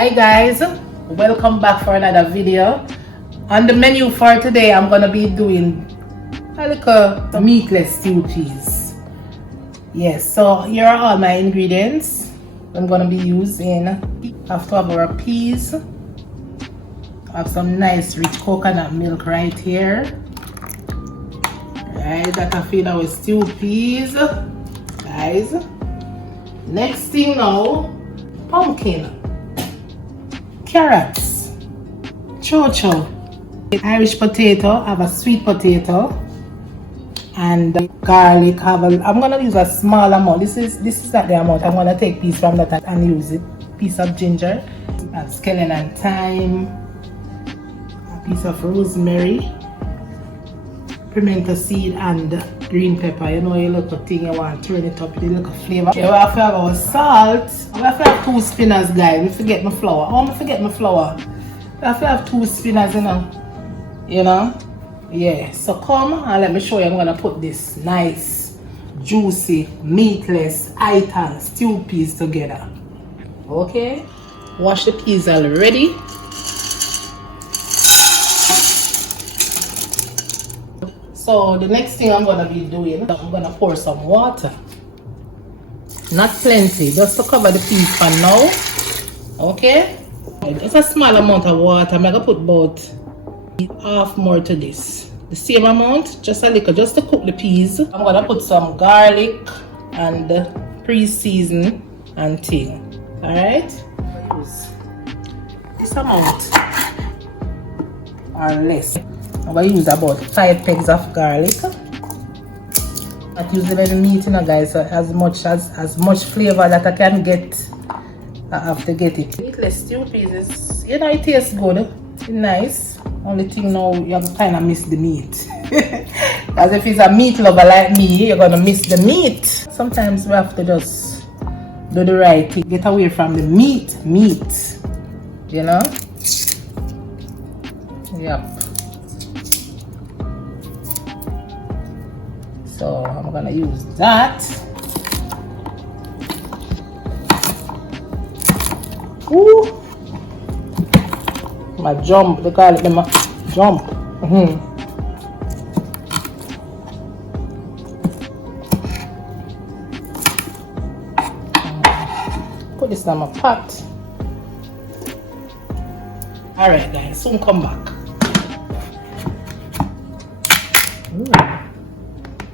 Hi guys, welcome back for another video. On the menu for today, I'm gonna be doing a little meatless stewed peas. Yes, so here are all my ingredients I'm gonna be using. I have to have our peas. I have some nice rich coconut milk right here. Right, that I feed our stewed peas, guys. Next thing now, pumpkin, carrots, chocho, Irish potato. I have a sweet potato, and garlic. I'm gonna use a small amount. This is not the amount. I'm gonna take piece from that and use it. Piece of ginger, and scallion and thyme, a piece of rosemary, pimento seed, and green pepper. You know, your little thing you want to turn it up with a little flavor. Okay, we have to have our salt. We have to have 2 spinners, guys. We forget my flour. Oh, I forget my flour. We have to have 2 spinners, you know. Yeah, so come and let me show you. I'm gonna put this nice, juicy, meatless item stewed peas together. Okay, wash the peas already. So the next thing I'm gonna be doing, I'm gonna pour some water. Not plenty, just to cover the peas for now. Okay, just a small amount of water. I'm gonna put about half more to this. The same amount, just a little, just to cook the peas. I'm gonna put some garlic and pre-season and thing. All right, use this amount or less. I'm gonna use about 5 pegs of garlic. Not using any meat, guys. So as much flavor that I can get, I have to get it. Meatless stewed peas is, it tastes good. It's nice. Only thing now, you kind of miss the meat. Because if it's a meat lover like me, you're gonna miss the meat. Sometimes we have to just do the right thing. Get away from the meat. Yep. So I'm gonna use that. Ooh. My jump, they call it my jump. Put this in my pot. Alright guys, soon come back. Ooh.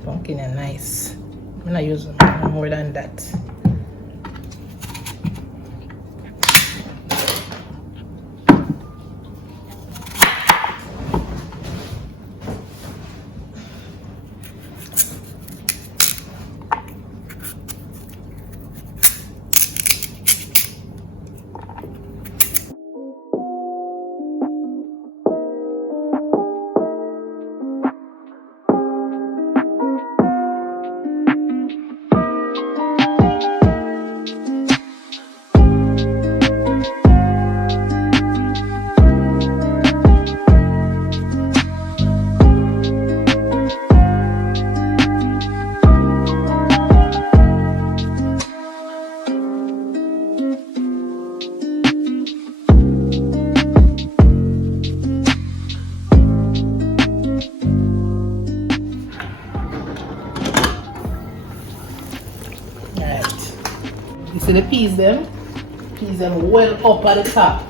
Pumpkin is nice. I'm not using more than that. You see the peas them well up at the top,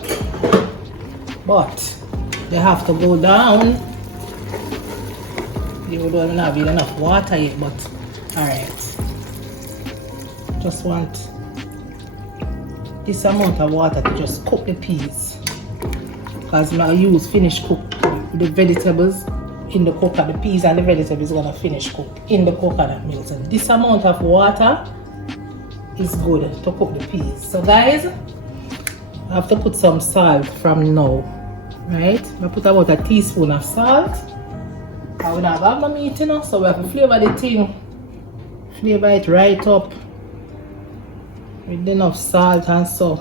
but they have to go down. Even though I'm not having enough water yet, but alright. Just want this amount of water to just cook the peas, because I use finish cook the vegetables in the coconut. The peas and the vegetables gonna finish cook in the coconut milk. So this amount of water is good to cook the peas. So guys, I have to put some salt from now, right? I put about a teaspoon of salt. I will not have my meat, so we have to flavor the thing, flavor it right up with enough salt and so.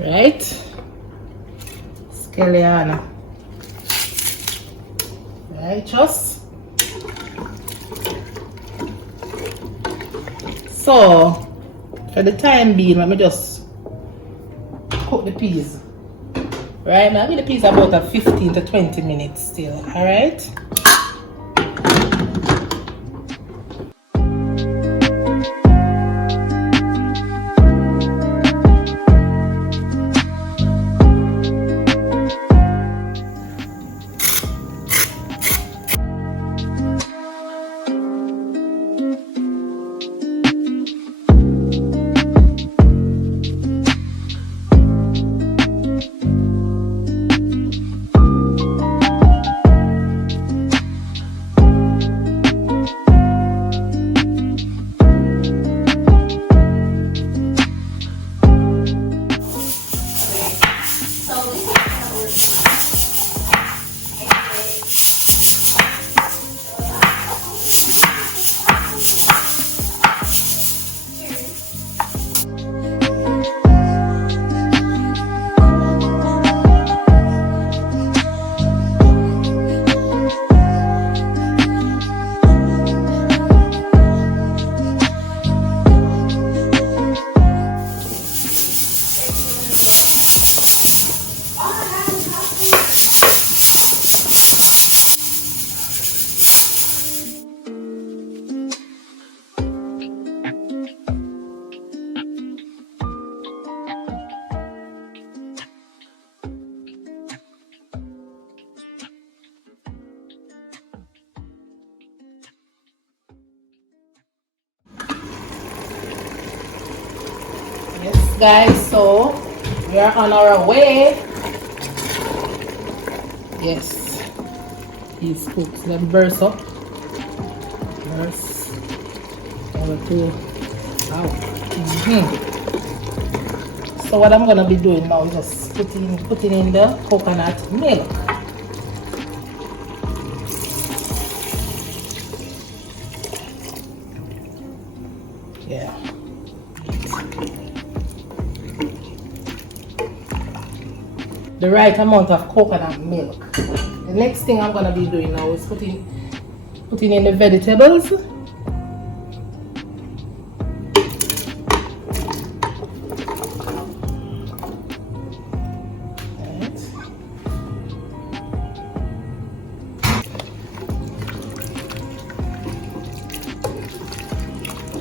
Right? Scallion. Right, just So for the time being, let me just cook the peas. Right now, the peas about a 15 to 20 minutes still. Alright. Yes, guys, so we are on our way. Yes, these cooks them burst up. Burst. Number two. Out. So what I'm gonna be doing now is just putting in the coconut milk. Yeah. The right amount of coconut milk. The next thing I'm gonna be doing now is putting in the vegetables. Right.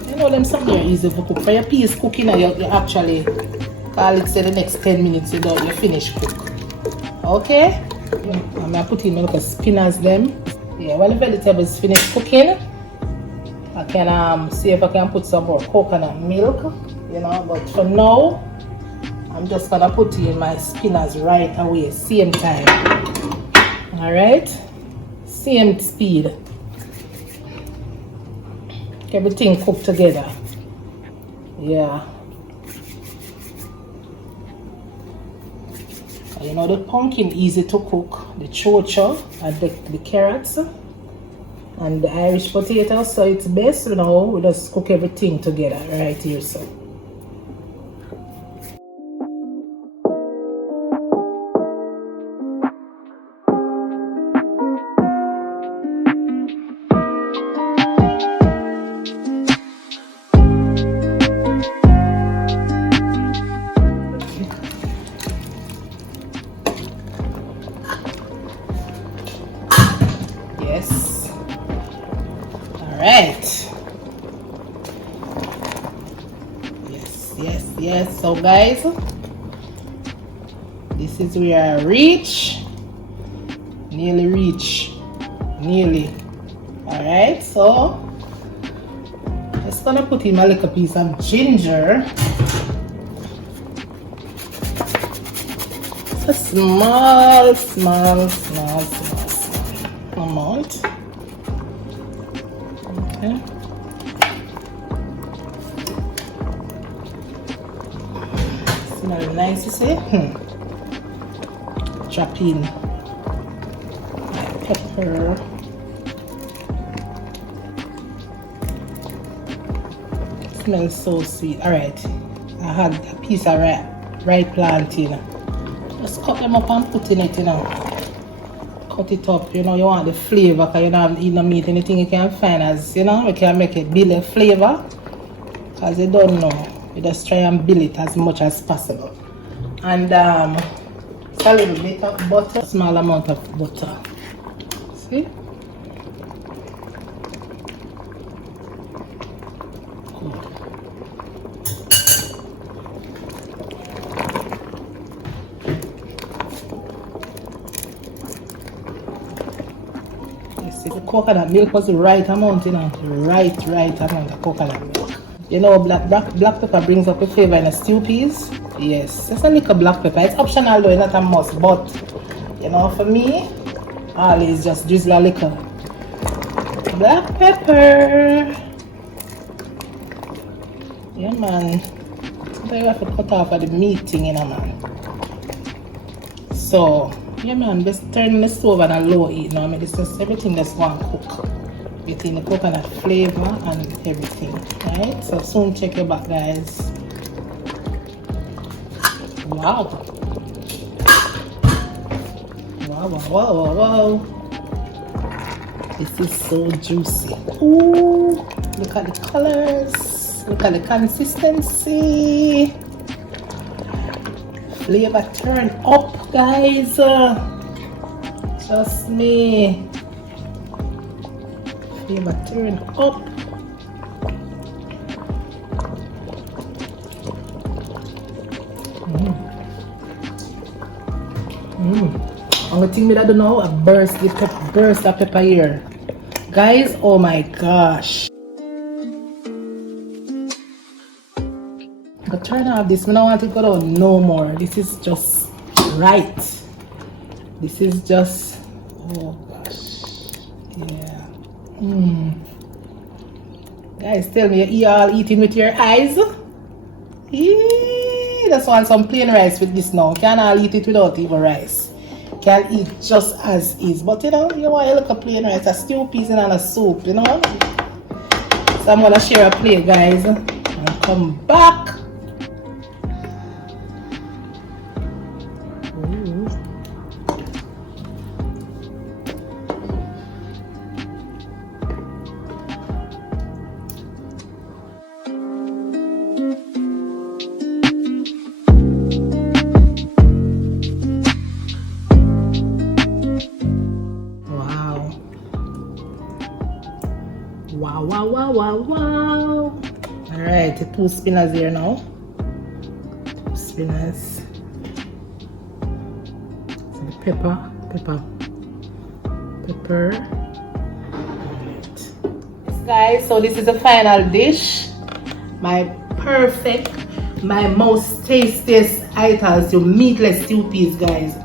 You know them something easy to cook. For your peas cooking, you actually call it say the next 10 minutes you finish cook. Okay? I'm gonna put in a spinach them. Yeah, when the vegetables finish cooking, I can see if I can put some more coconut milk, you know, but for now I'm just gonna put in my spinach right away, same time. Alright? Same speed. Everything cooked together. Yeah. You know, the pumpkin easy to cook, the chocho and the carrots and the Irish potato, so it's best, you know, we just cook everything together right here. So yes. Alright. Yes. So guys, this is where I reach. Nearly. Alright, so just gonna put in a little piece of ginger. It's a small amount. Okay. Smell nice, you see? Drop in my pepper. Smells so sweet. Alright, I had a piece of ripe plantain. Just cut them up and put in it, you know. Cut it up, you know, you want the flavor, because you don't have to eat no meat, anything you can find as, you know, you can make it build a flavor. because you don't know. You just try and build it as much as possible. And a little bit of butter, a small amount of butter. See? The coconut milk was the right amount, you know, the right amount of coconut milk. You know, black pepper brings up the flavor in the stew peas. Yes, it's a little black pepper. It's optional though, it's not a must. But you know, for me, always just drizzle a little black pepper. Yeah, man. Sometimes you have to cut off at the meat thing, you know, man. So. Yeah, man, just turn the stove on a low heat now. I mean, it's just everything that's going to cook. Between the coconut flavor and everything. Right? So soon check your back, guys. Wow. Wow. This is so juicy. Ooh, look at the colors. Look at the consistency. Flavor turn up, guys. Trust me. Flavor turn up. Only thing that I don't know, I burst the pepper here. Guys, oh my gosh. But turn off this. I don't want to go down no more. This is just right. This is just, oh gosh. Yeah. Guys, tell me, you all eating with your eyes? Just want some plain rice with this now. Can't all eat it without even rice. Can eat just as is. But you know, you want to look at plain rice, a stew piece and a soup, you know? So I'm gonna share a plate, guys. And come back. Wow. Alright, the 2 spinners here now. 2 spinners. So the pepper. Alright. Guys, so this is the final dish. My most tastiest items, your meatless stew peas, guys.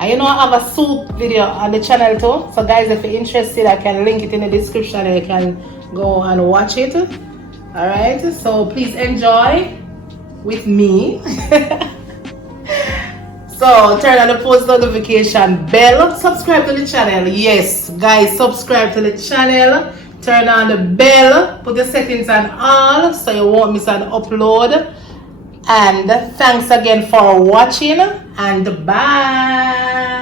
And you know, I have a soup video on the channel too. So guys, if you're interested, I can link it in the description and you can go and watch it. Alright, so please enjoy with me. So turn on the post notification bell, subscribe to the channel. Yes guys, subscribe to the channel, turn on the bell, put the settings on all so you won't miss an upload. And thanks again for watching, and bye.